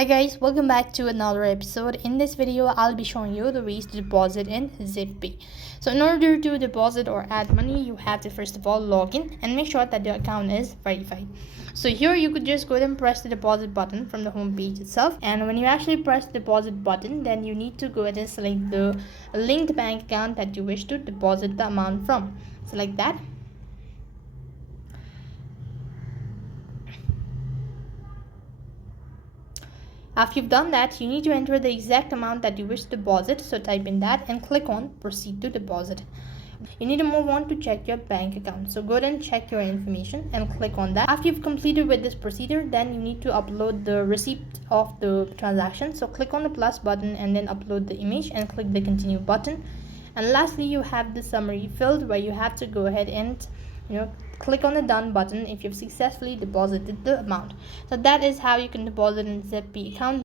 Hi guys, welcome back to another episode. In this video, I'll be showing you the ways to deposit in Zebpay. So in order to deposit or add money, you have to first of all log in and make sure that your account is verified. So here you could just go ahead and press the deposit button from the home page itself. And when you actually press the deposit button, then you need to go ahead and select the linked bank account that you wish to deposit the amount from. Select that. After you've done that, you need to enter the exact amount that you wish to deposit. So type in that and click on proceed to deposit. You need to move on to check your bank account. So go ahead and check your information and click on that. After you've completed with this procedure, then you need to upload the receipt of the transaction. So click on the plus button and then upload the image and click the continue button. And lastly, you have the summary filled where you have to go ahead and click on the done button if you've successfully deposited the amount. So that is how you can deposit in Zebpay account.